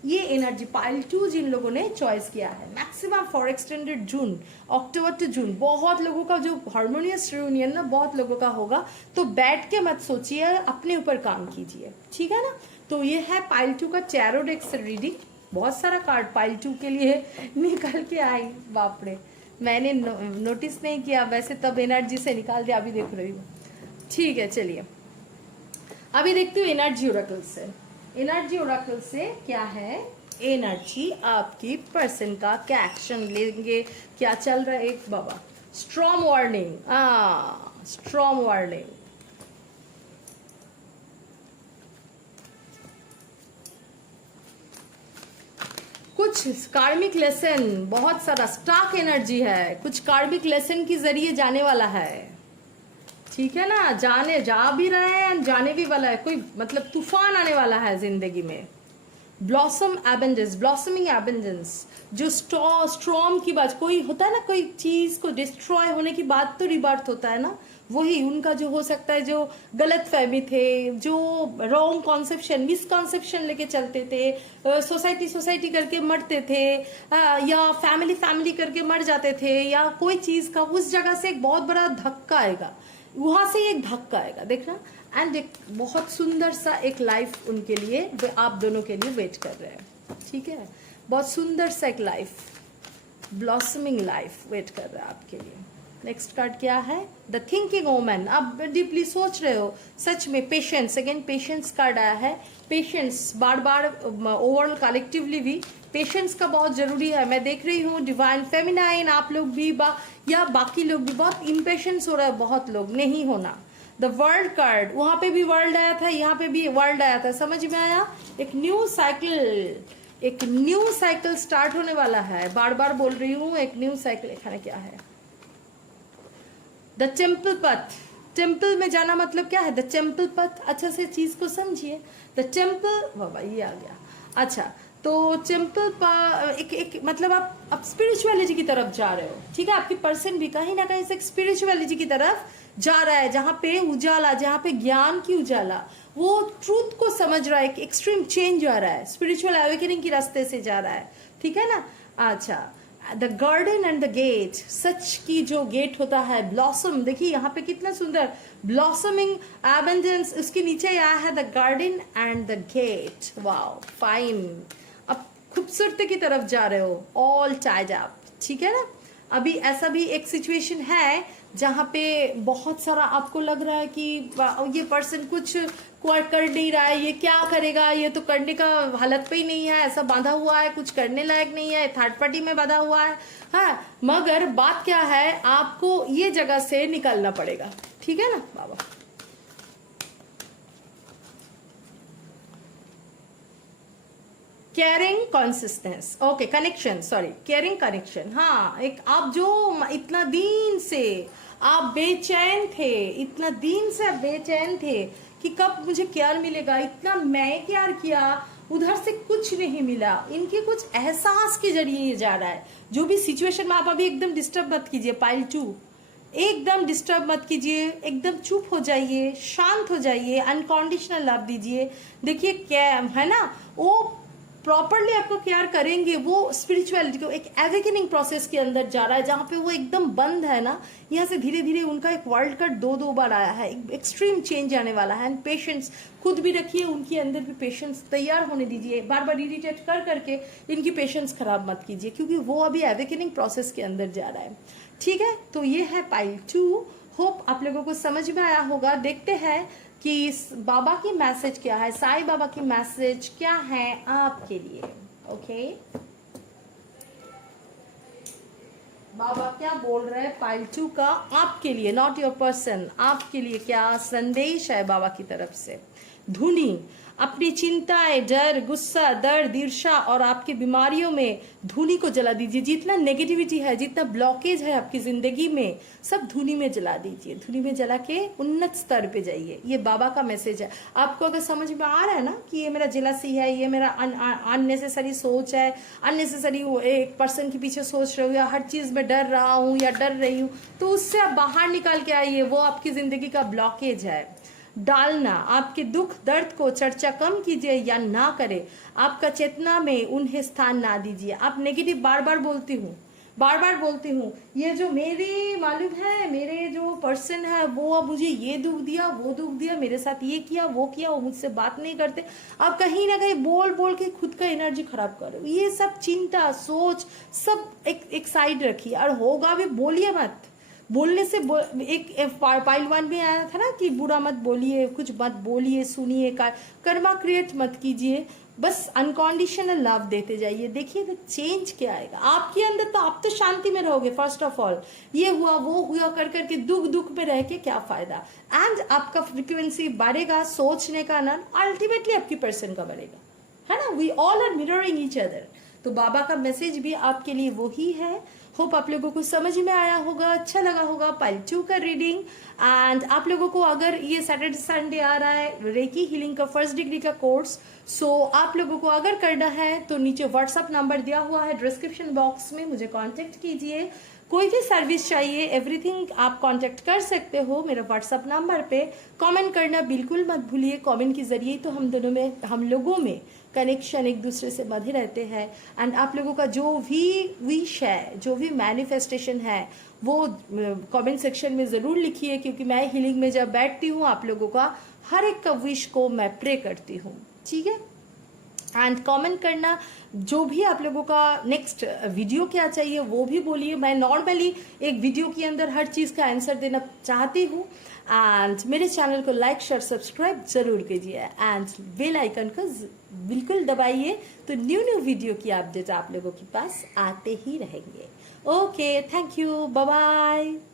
ये एनर्जी पाइल 2 जिन लोगों ने चॉइस किया है, maximum for extended June, October to June, बहुत लोगों का जो हार्मोनियस रियूनियन ना बहुत लोगों का होगा। तो बैठ के मत सोचिए, अपने ऊपर काम कीजिए, ठीक है ना। तो ये है पाइल 2 का टैरो डेक से रीडिंग। बहुत सारा कार्ड पाइल 2 के लिए निकल के आई, बाप रे, मैंने नोटिस नहीं किया, वैसे तब एनर्जी से निकाल दिया, अभी देख रही हूँ। ठीक है, चलिए अभी देखती हूँ एनर्जी ओरेकल से। एनर्जी ओरेकल से क्या है एनर्जी, आपकी पर्सन का क्या एक्शन लेंगे, क्या चल रहा है। एक बाबा स्ट्रॉन्ग वार्निंग, स्ट्रॉन्ग वार्निंग, कुछ कार्मिक लेसन, बहुत सारा स्टाक एनर्जी है, कुछ कार्मिक लेसन के जरिए जाने वाला है, ठीक है ना, जा भी रहे हैं, जाने भी वाला है, कोई मतलब तूफान आने वाला है जिंदगी में, ब्लॉसम एबेंडेंस, ब्लॉसमिंग एबेंडेंस, जो स्ट्रॉम की बात, कोई होता है ना, कोई चीज को डिस्ट्रॉय होने की बात तो रिबर्थ होता है ना, वही उनका जो हो सकता है, जो गलत फहमी थे, जो रॉन्ग कॉन्सेप्शन, मिसकॉन्सेप्शन लेके चलते थे, सोसाइटी सोसाइटी करके मरते थे, या फैमिली फैमिली करके मर जाते थे, या कोई चीज का उस जगह से एक बहुत बड़ा धक्का आएगा, वहां से एक धक्का आएगा, देखना। एंड एक बहुत सुंदर सा एक लाइफ उनके लिए, आप दोनों के लिए वेट कर रहे हैं, ठीक है। बहुत सुंदर सा एक लाइफ, ब्लॉसमिंग लाइफ वेट कर रहा है आपके लिए। नेक्स्ट कार्ड क्या है, द थिंकिंग वोमन। आप डीपली सोच रहे हो, सच में। पेशेंस, अगेन पेशेंस कार्ड आया है। पेशेंस बार बार, ओवरऑल कलेक्टिवली भी पेशेंस का बहुत जरूरी है। मैं देख रही हूँ डिवाइन फेमिनाइन, आप लोग भी या बाकी लोग भी बहुत इम्पेशेंस हो रहा है, बहुत लोग, नहीं होना। द वर्ल्ड कार्ड, वहां पे भी वर्ल्ड आया था, यहाँ पे भी वर्ल्ड आया था, समझ में आया। एक न्यू साइकिल, एक न्यू साइकिल स्टार्ट होने वाला है, बार बार बोल रही हूँ, एक न्यू साइकिल। एखाने क्या है, द टेम्पल पथ। टेम्पल में जाना मतलब क्या है, द टेम्पल पथ, अच्छा से चीज को समझिए। द टेम्पल, बाबा ये आ गया। अच्छा, तो टेम्पल एक मतलब आप स्पिरिचुअलिटी की तरफ जा रहे हो, ठीक है। आपकी पर्सन भी कहीं ना कहीं से स्पिरिचुअलिटी की तरफ जा रहा है, जहां पे उजाला, जहां पे ज्ञान की उजाला, वो ट्रूथ को समझ रहा है, एक एक्सट्रीम चेंज आ रहा है, स्पिरिचुअल अवेकनिंग के रास्ते से जा रहा है, ठीक है ना। अच्छा, the garden and the gate, such की जो गेट होता है, ब्लॉसम, देखिए यहाँ पे कितना सुंदर ब्लॉसमिंग एबेंडेंस, उसके नीचे आया है the garden and the gate. Wow, fine. अब खूबसूरती की तरफ जा रहे हो, ऑल टाइड अप, ठीक है ना। अभी ऐसा भी एक सिचुएशन है जहाँ पे बहुत सारा आपको लग रहा है कि ये पर्सन कुछ कर नहीं रहा है, ये क्या करेगा, ये तो करने का हालत पे ही नहीं है, ऐसा बांधा हुआ है, कुछ करने लायक नहीं है, थर्ड पार्टी में बांधा हुआ है। हाँ, मगर बात क्या है, आपको ये जगह से निकलना पड़ेगा, ठीक है ना बाबा। Caring consistence, okay, connection, sorry, caring connection. हाँ, एक आप जो इतना दिन से आप बेचैन थे, इतना दिन से आप बेचैन थे कि कब मुझे केयर मिलेगा, इतना मैं केयर किया, उधर से कुछ नहीं मिला, इनके कुछ एहसास के जरिए ये जा रहा है। जो भी सिचुएशन में आप अभी एकदम डिस्टर्ब मत कीजिए, पाइल 2 एकदम डिस्टर्ब मत कीजिए, एकदम चुप हो जाइए, शांत हो जाइए, अनकंडीशनल लव दीजिए। देखिए क्या है ना, वो प्रॉपरली आपको केयर करेंगे, वो स्पिरिचुअलिटी को एक एवेकनिंग प्रोसेस के अंदर जा रहा है, जहां पे वो एकदम बंद है ना, यहाँ से धीरे धीरे उनका एक वर्ल्ड कट दो बार आया है, एक्सट्रीम चेंज आने वाला है। एंड पेशेंस खुद भी रखिए, उनके अंदर भी पेशेंस तैयार होने दीजिए, बार बार इरिटेट कर करके इनकी पेशेंस खराब मत कीजिए, क्योंकि वो अभी एवेकनिंग प्रोसेस के अंदर जा रहा है, ठीक है। तो ये है पाइल 2। होप आप लोगों को समझ में आया होगा। देखते हैं कि बाबा की मैसेज क्या है, साईं बाबा की मैसेज क्या है आपके लिए। ओके, बाबा क्या बोल रहे हैं पाइल 2 का आपके लिए, नॉट योर पर्सन, आपके लिए क्या संदेश है बाबा की तरफ से। धुनी, अपनी चिंताएं, डर, गुस्सा, दर्द, ईर्ष्या और आपकी बीमारियों में धुनी को जला दीजिए। जितना नेगेटिविटी है, जितना ब्लॉकेज है आपकी जिंदगी में, सब धुनी में जला दीजिए। धुनी में जला के उन्नत स्तर पे जाइए। ये बाबा का मैसेज है। आपको अगर समझ में आ रहा है ना कि ये मेरा जेलसी है, ये मेरा अननेसेसरी सोच है, अननेसेसरी एक पर्सन के पीछे सोच रहे हो, या हर चीज में डर रहा हूँ या डर रही हूँ, तो उससे आप बाहर निकाल के आइए। वो आपकी जिंदगी का ब्लॉकेज है। डालना, आपके दुख दर्द को चर्चा कम कीजिए या ना करे, आपका चेतना में उन्हें स्थान ना दीजिए। आप नेगेटिव बार बार बोलती हूँ, ये जो मेरे मालूम है, मेरे जो पर्सन है वो अब मुझे ये दुख दिया, वो दुख दिया, मेरे साथ ये किया, वो मुझसे बात नहीं करते। आप कहीं ना कहीं बोल बोल के खुद का एनर्जी खराब कर रहे हो। ये सब चिंता, सोच सब एक साइड रखिए, और होगा भी बोलिए मत। बोलने से एक पाइल 1 में आया था ना कि बुरा मत बोलिए, कुछ मत बोलिए, सुनिए, कर्मा क्रिएट मत कीजिए, बस अनकंडीशनल लव देते जाइए। देखिए तो चेंज क्या आएगा आपके अंदर। तो आप तो शांति में रहोगे। फर्स्ट ऑफ ऑल ये हुआ वो हुआ कर करके दुख में रह के क्या फायदा। एंड आपका फ्रिक्वेंसी बढ़ेगा, सोचने का ना, अल्टीमेटली आपकी पर्सन का बढ़ेगा, है ना। We all are mirroring each other. तो बाबा का मैसेज भी आपके लिए वही है। होप आप लोगों को समझ में आया होगा, अच्छा लगा होगा पाइल 2 का रीडिंग। एंड आप लोगों को अगर ये सैटरडे संडे आ रहा है रेकी हीलिंग का 1st डिग्री का कोर्स, सो आप लोगों को अगर करना है तो नीचे व्हाट्सअप नंबर दिया हुआ है डिस्क्रिप्शन बॉक्स में, मुझे कांटेक्ट कीजिए। कोई भी सर्विस चाहिए एवरीथिंग आप कांटेक्ट कर सकते हो मेरा व्हाट्सअप नंबर पे। कमेंट करना बिल्कुल मत भूलिए, कमेंट के जरिए तो हम लोगों में कनेक्शन एक दूसरे से बंधे रहते हैं। एंड आप लोगों का जो भी विश है, जो भी मैनिफेस्टेशन है, वो कमेंट सेक्शन में ज़रूर लिखिए, क्योंकि मैं हीलिंग में जब बैठती हूँ आप लोगों का हर एक का विश को मैं प्रे करती हूँ, ठीक है। एंड कमेंट करना जो भी आप लोगों का नेक्स्ट वीडियो क्या चाहिए वो भी बोलिए। मैं नॉर्मली एक वीडियो के अंदर हर चीज़ का आंसर देना चाहती हूँ। एंड मेरे चैनल को लाइक शेयर सब्सक्राइब जरूर कीजिए एंड बेल आइकन को बिल्कुल दबाइए, तो न्यू वीडियो की अपडेट आप लोगों के पास आते ही रहेंगे। Okay, thank you, bye bye.